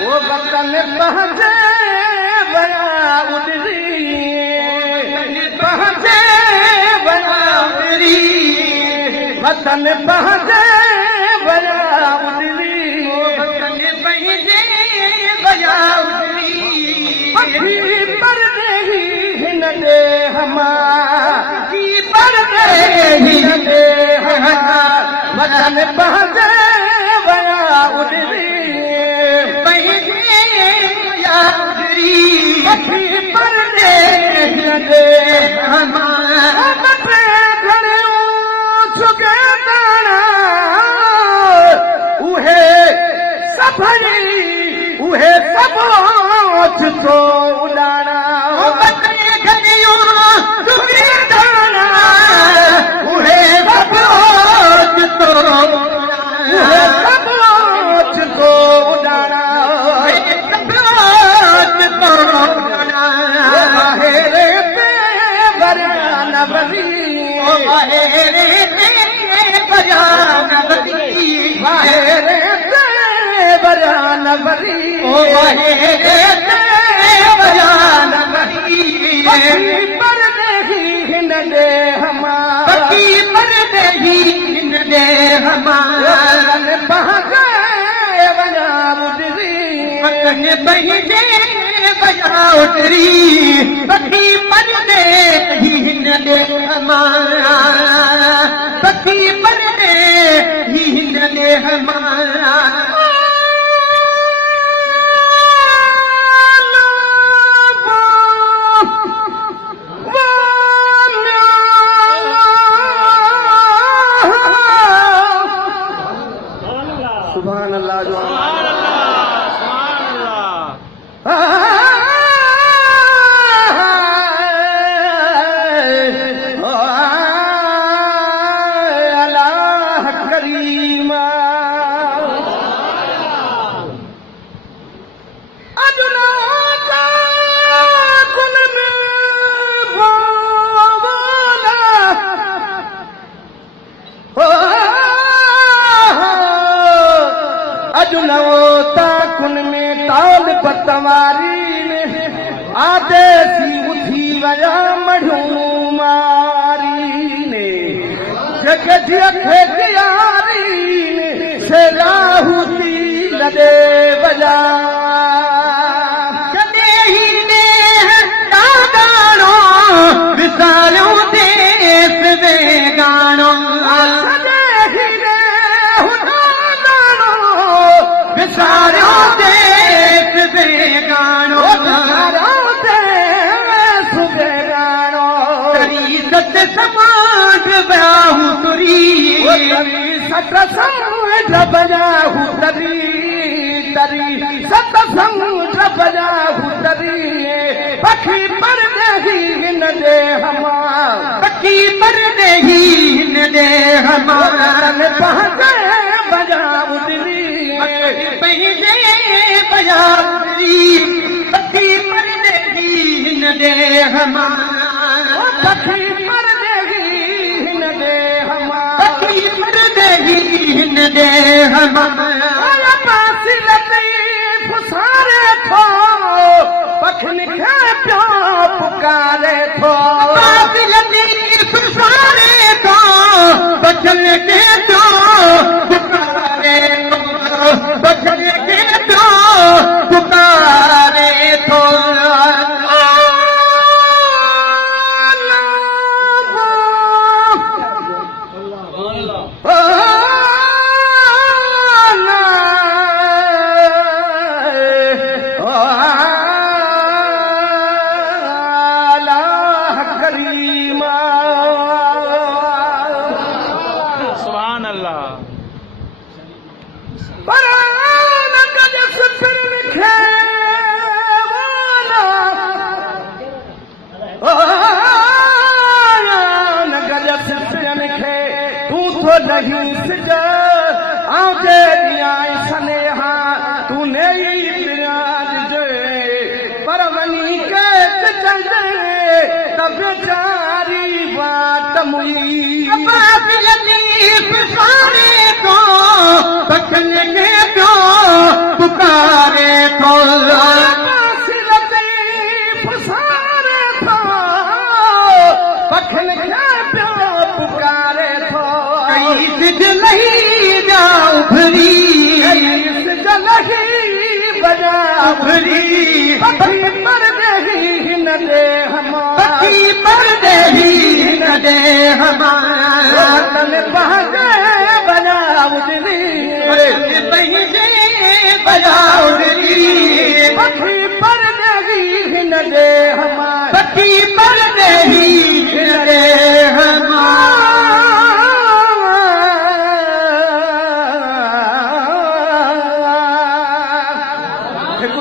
वो वतन पहुंचे बया उतरी पहुंचे बया उतरी वतन पहुंचे बया उतरी वतन पहुंचे बया उतरी पखी पर नहीं हिन दे हमारी पर नहीं दे वतन पहुंचे बया उतरी बया उतरी पखी पर नहीं दे हमारे घड़ियों चुके दाना उहे सफरी उहे सब तो उड़ाना बकरे घड़ियों चुके दाना उहे सब तो उहे सब तो उड़ाना सब तो उड़ाना हेरे पे बरन बली हेरे पे बरन बली हेरे पे बरन बली हेरे पे बरन बली पर नहीं हिन दे हमारी पर नहीं हिन दे हमारे पहुंचे बया उतरी वतन बहिने बया उतरी पखी पर नहीं हिन दे हमारा पखी पर नहीं हिन दे हमारा सुभान अल्लाह अल्लाह करीमा अजुना कुल में बोला अजुनवता कुन में ताल पतवारी ने आदेसी उठी वया मढ़ू मारी ने जगह खेतियारी ने से राहुती लदे बजा कदे ही ने गानो विसालो देश दे गानो सारो देश दे गानो सारो देश दे गानो तरी सत समाज बाहु तुरी तरी सत समाज बाहु तरी तरी सत समाज बाहु तरी पखी पर नहीं हिन दे हमार पखी पर नहीं हिन दे हमार पहुंचे बजा उतरी पहले बया उतरी पखी पर नहीं हिन दे हमारा पखी पर नहीं हिन दे हमारा पखी पर नहीं हिन दे हमारा पासी लतीफ सारे थो पखन के प्यो पुकारे थो पासी लतीफ सारे थो पखन के प्यो पुकारे बचन के तो पुकारे थो अल्लाह करीमा सुभान अल्लाह नहीं सजा आजे दिया सनेहा तूने बिराज जे परवनी के चल तब जारी बात मुई बात लतीफ सारे दिलही जाऊं भरी जलही बजा भरी पखी पर देही न दे हमार पखी पर देही न दे हमारा तन बहके बजाऊ दिली बजाओ दिली पखी पर देही न दे हमार पखी पर देही